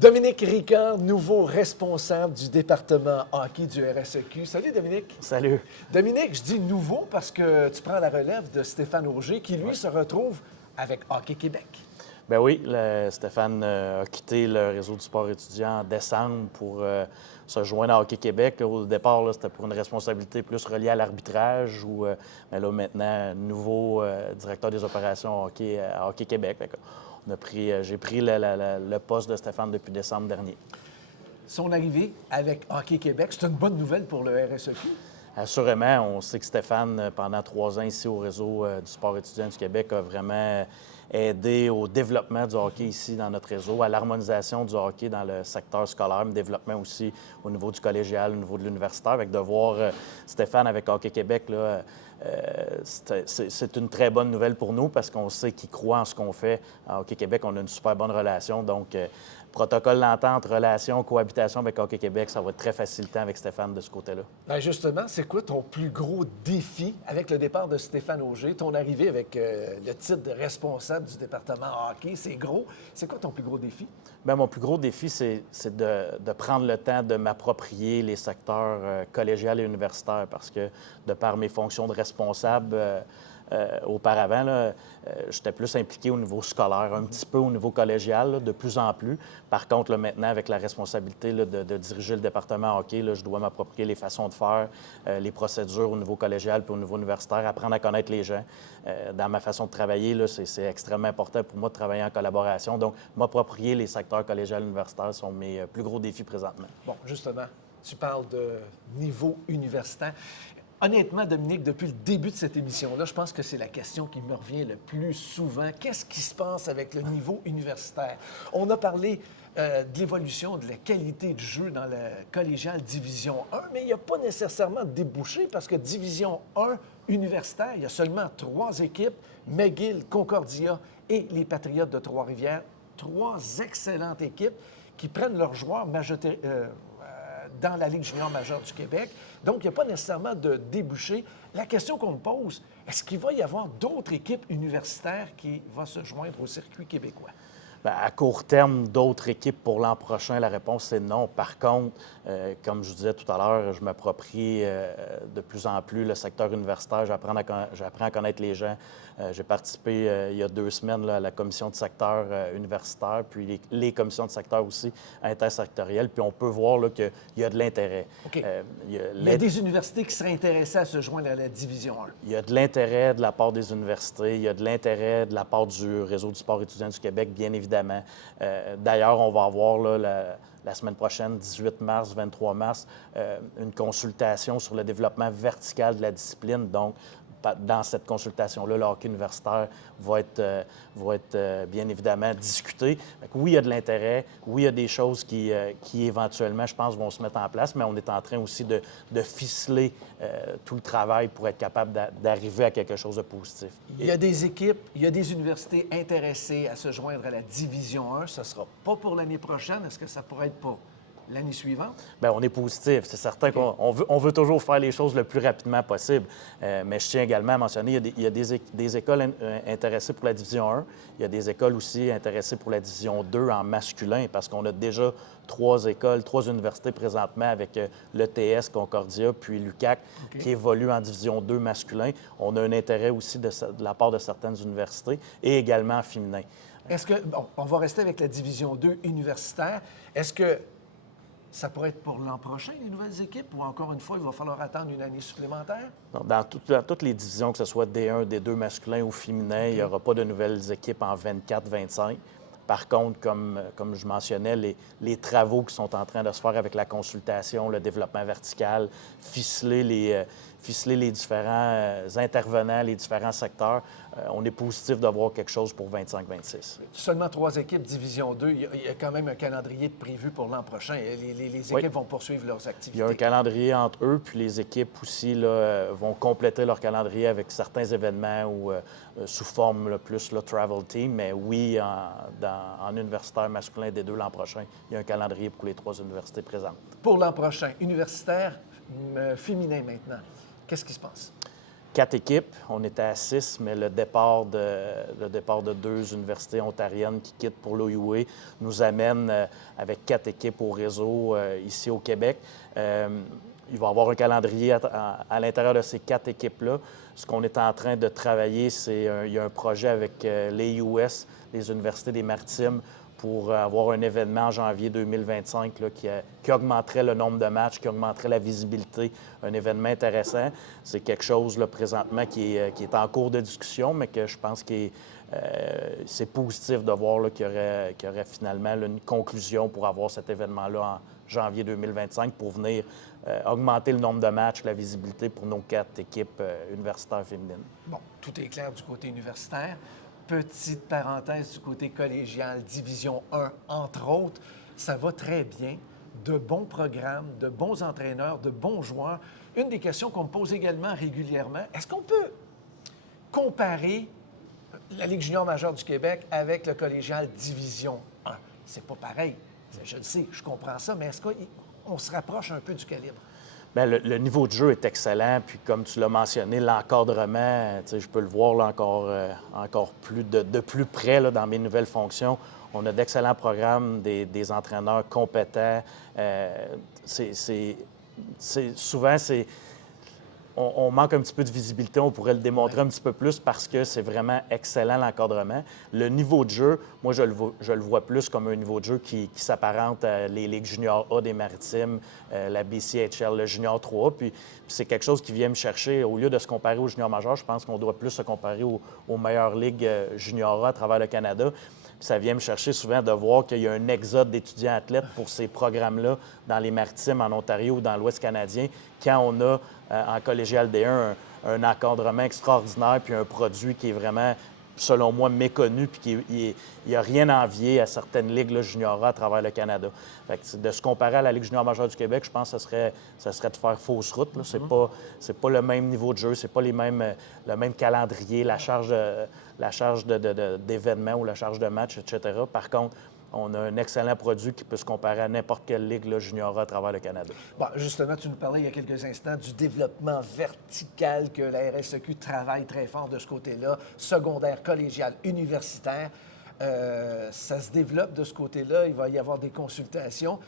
Dominique Ricard, nouveau responsable du département hockey du RSEQ. Salut Dominique. Salut. Dominique, je dis nouveau parce que tu prends la relève de Stéphane Auger qui, lui, se retrouve avec Hockey Québec. Ben oui, Stéphane a quitté le réseau du sport étudiant en décembre pour se joindre à Hockey Québec. Au départ, c'était pour une responsabilité plus reliée à l'arbitrage. Mais là, maintenant, nouveau directeur des opérations hockey à Hockey Québec. J'ai pris le poste de Stéphane depuis décembre dernier. Son arrivée avec Hockey Québec, c'est une bonne nouvelle pour le RSEQ? Assurément, on sait que Stéphane, pendant 3 ans ici au réseau du sport étudiant du Québec, a vraiment aidé au développement du hockey ici dans notre réseau, à l'harmonisation du hockey dans le secteur scolaire, mais développement aussi au niveau du collégial, au niveau de l'universitaire. Avec de voir Stéphane avec Hockey Québec, là, c'est une très bonne nouvelle pour nous parce qu'on sait qu'il croit en ce qu'on fait. À Hockey Québec, on a une super bonne relation. Donc, protocole d'entente, relation, cohabitation avec Hockey Québec, ça va être très facilitant avec Stéphane de ce côté-là. Bien justement, c'est quoi ton plus gros défi avec le départ de Stéphane Auger, ton arrivée avec le titre de responsable du département hockey? C'est gros. C'est quoi ton plus gros défi? Bien, mon plus gros défi, c'est de prendre le temps de m'approprier les secteurs collégial et universitaires parce que, de par mes fonctions de responsable, auparavant, j'étais plus impliqué au niveau scolaire, un petit peu au niveau collégial, là, de plus en plus. Par contre, là, maintenant, avec la responsabilité là, de diriger le département hockey, là, je dois m'approprier les façons de faire, les procédures au niveau collégial puis au niveau universitaire, apprendre à connaître les gens. Dans ma façon de travailler, là, c'est extrêmement important pour moi de travailler en collaboration. Donc, m'approprier les secteurs collégial et universitaires sont mes plus gros défis présentement. Bon, justement, tu parles de niveau universitaire. Honnêtement, Dominique, depuis le début de cette émission-là, je pense que c'est la question qui me revient le plus souvent. Qu'est-ce qui se passe avec le niveau universitaire? On a parlé de l'évolution, de la qualité de jeu dans le collégial Division 1, mais il n'y a pas nécessairement de débouché parce que Division 1 universitaire, il y a seulement 3 équipes, McGill, Concordia et les Patriotes de Trois-Rivières. 3 excellentes équipes qui prennent leurs joueurs dans la Ligue junior majeure du Québec. Donc, il n'y a pas nécessairement de débouché. La question qu'on me pose, est-ce qu'il va y avoir d'autres équipes universitaires qui vont se joindre au circuit québécois? Bien, à court terme, d'autres équipes pour l'an prochain, la réponse c'est non. Par contre, comme je vous disais tout à l'heure, je m'approprie de plus en plus le secteur universitaire. J'apprends à connaître les gens. J'ai participé il y a 2 semaines là, à la commission de secteur universitaire, puis les commissions de secteur aussi intersectorielles. Puis on peut voir qu'il y a de l'intérêt. OK. Il y a des universités qui seraient intéressées à se joindre à la Division 1. Il y a de l'intérêt de la part des universités, il y a de l'intérêt de la part du Réseau du sport étudiant du Québec, bien évidemment. D'ailleurs, on va avoir là, la semaine prochaine, 18 mars, 23 mars, une consultation sur le développement vertical de la discipline. Donc, dans cette consultation-là, le hockey universitaire va être bien évidemment discuté. Oui, il y a de l'intérêt. Oui, il y a des choses qui éventuellement, je pense, vont se mettre en place, mais on est en train aussi de ficeler tout le travail pour être capable d'arriver à quelque chose de positif. Il y a des équipes, il y a des universités intéressées à se joindre à la Division 1. Ce ne sera pas pour l'année prochaine. Est-ce que ça pourrait être pour l'année suivante? Bien, on est positif. C'est certain qu'on veut toujours faire les choses le plus rapidement possible. Mais je tiens également à mentionner, il y a des écoles intéressées pour la Division 1. Il y a des écoles aussi intéressées pour la Division 2 en masculin parce qu'on a déjà 3 écoles, 3 universités présentement avec l'ETS, Concordia, puis l'UQAC qui évoluent en Division 2 masculin. On a un intérêt aussi de la part de certaines universités et également en féminin. Est-ce que, bon, on va rester avec la Division 2 universitaire. Est-ce que ça pourrait être pour l'an prochain, les nouvelles équipes, ou encore une fois, il va falloir attendre une année supplémentaire? Dans toutes les divisions, que ce soit D1, D2 masculin ou féminin, il n'y aura pas de nouvelles équipes en 24-25. Par contre, comme je mentionnais, les travaux qui sont en train de se faire avec la consultation, le développement vertical, ficeler les différents intervenants, les différents secteurs, on est positif d'avoir quelque chose pour 25-26. Seulement 3 équipes Division 2. Il y a quand même un calendrier prévu pour l'an prochain. Les équipes vont poursuivre leurs activités. Il y a un calendrier entre eux, puis les équipes aussi là, vont compléter leur calendrier avec certains événements ou sous forme là, plus le travel team. Mais oui, en universitaire masculin des 2 l'an prochain, il y a un calendrier pour les 3 universités présentes. Pour l'an prochain, universitaire féminin maintenant, qu'est-ce qui se passe? 4 équipes. On était à 6, mais le départ de 2 universités ontariennes qui quittent pour l'OUA nous amène avec 4 équipes au réseau ici au Québec. Il va y avoir un calendrier à l'intérieur de ces 4 équipes-là. Ce qu'on est en train de travailler, il y a un projet avec les US, les Universités des Maritimes, pour avoir un événement en janvier 2025 là, qui augmenterait le nombre de matchs, qui augmenterait la visibilité, un événement intéressant. C'est quelque chose là, présentement qui est en cours de discussion, mais que je pense que c'est positif de voir là, qu'il y aurait finalement là, une conclusion pour avoir cet événement-là en janvier 2025 pour venir augmenter le nombre de matchs, la visibilité pour nos 4 équipes universitaires féminines. Bon, tout est clair du côté universitaire. Petite parenthèse du côté collégial, Division 1, entre autres, ça va très bien. De bons programmes, de bons entraîneurs, de bons joueurs. Une des questions qu'on me pose également régulièrement, est-ce qu'on peut comparer la Ligue junior majeure du Québec avec le collégial Division 1? C'est pas pareil. Je le sais, je comprends ça, mais est-ce qu'on se rapproche un peu du calibre? Bien, le niveau de jeu est excellent. Puis, comme tu l'as mentionné, l'encadrement, je peux le voir là, encore plus de plus près là, dans mes nouvelles fonctions. On a d'excellents programmes, des entraîneurs compétents. Souvent, on manque un petit peu de visibilité, on pourrait le démontrer un petit peu plus parce que c'est vraiment excellent l'encadrement. Le niveau de jeu, moi, je le vois plus comme un niveau de jeu qui s'apparente à les ligues junior A des Maritimes, la BCHL, le junior 3A. Puis c'est quelque chose qui vient me chercher. Au lieu de se comparer au junior majeur, je pense qu'on doit plus se comparer aux meilleures ligues junior A à travers le Canada. Puis ça vient me chercher souvent de voir qu'il y a un exode d'étudiants athlètes pour ces programmes-là dans les Maritimes, en Ontario ou dans l'Ouest canadien, quand on a en collégial D1 un encadrement extraordinaire puis un produit qui est vraiment, selon moi, méconnu puis il n'y a rien à envier à certaines ligues là, junior A à travers le Canada. Fait que de se comparer à la Ligue junior majeure du Québec, je pense que ça serait de faire fausse route. Là. C'est pas le même niveau de jeu, c'est pas le même calendrier, la charge d'événements ou la charge de matchs, etc. Par contre, on a un excellent produit qui peut se comparer à n'importe quelle ligue là, junior A à travers le Canada. Bon, justement, tu nous parlais il y a quelques instants du développement vertical que la RSEQ travaille très fort de ce côté-là, secondaire, collégial, universitaire. Ça se développe de ce côté-là, il va y avoir des consultations.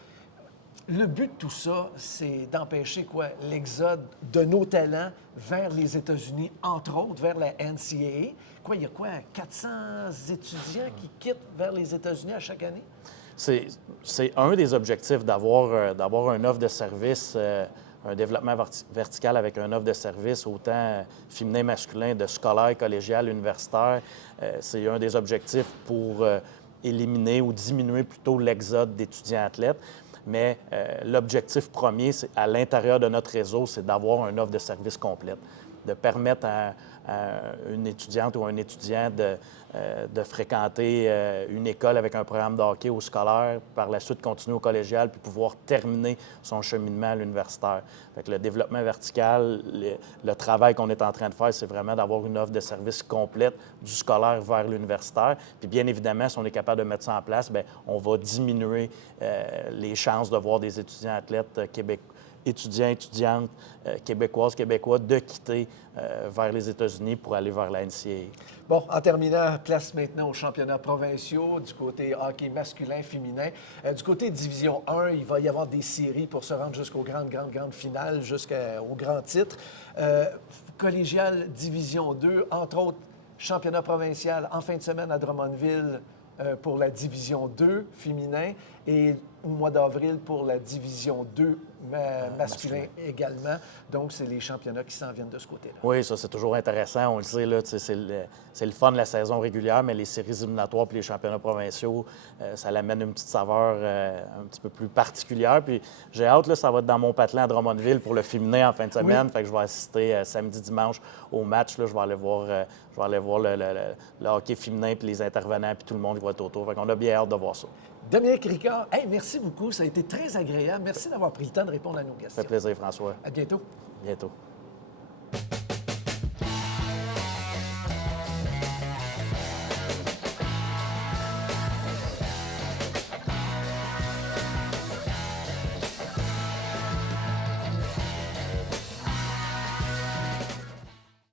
Le but de tout ça, c'est d'empêcher quoi? L'exode de nos talents vers les États-Unis, entre autres, vers la NCAA. Quoi, il y a quoi? 400 étudiants qui quittent vers les États-Unis à chaque année? C'est un des objectifs d'avoir une offre de service, un développement vertical avec une offre de service autant féminin, masculin, de scolaire, collégial, universitaire. C'est un des objectifs pour éliminer ou diminuer plutôt l'exode d'étudiants athlètes. Mais l'objectif premier, c'est à l'intérieur de notre réseau, c'est d'avoir une offre de service complète, de permettre à une étudiante ou un étudiant de fréquenter une école avec un programme de hockey au scolaire, par la suite continuer au collégial, puis pouvoir terminer son cheminement à l'universitaire. Fait que le développement vertical, le travail qu'on est en train de faire, c'est vraiment d'avoir une offre de service complète du scolaire vers l'universitaire. Puis bien évidemment, si on est capable de mettre ça en place, bien, on va diminuer les chances de voir des étudiants athlètes étudiantes québécoises, québécois, de quitter vers les États-Unis pour aller vers la NCAA. Bon, en terminant, place maintenant aux championnats provinciaux du côté hockey masculin, féminin. Du côté Division 1, il va y avoir des séries pour se rendre jusqu'aux grandes finales, jusqu'au grand titre. Collégial Division 2, entre autres, championnat provincial en fin de semaine à Drummondville pour la Division 2 féminin et au mois d'avril pour la Division 2 masculin également. Donc, c'est les championnats qui s'en viennent de ce côté-là. Oui, ça, c'est toujours intéressant. On le sait, là, c'est le fun de la saison régulière, mais les séries éliminatoires puis les championnats provinciaux, ça l'amène une petite saveur un petit peu plus particulière. Puis j'ai hâte, là, ça va être dans mon patelin à Drummondville pour le féminin en fin de semaine. Oui. Fait que je vais assister samedi, dimanche au match. Là, je vais aller voir le hockey féminin puis les intervenants puis tout le monde qui va être autour. Fait qu'on a bien hâte de voir ça. Dominique Ricard, hey, merci beaucoup. Ça a été très agréable. Merci d'avoir pris le temps de répondre à nos questions. Ça fait plaisir, François. À bientôt. Bientôt.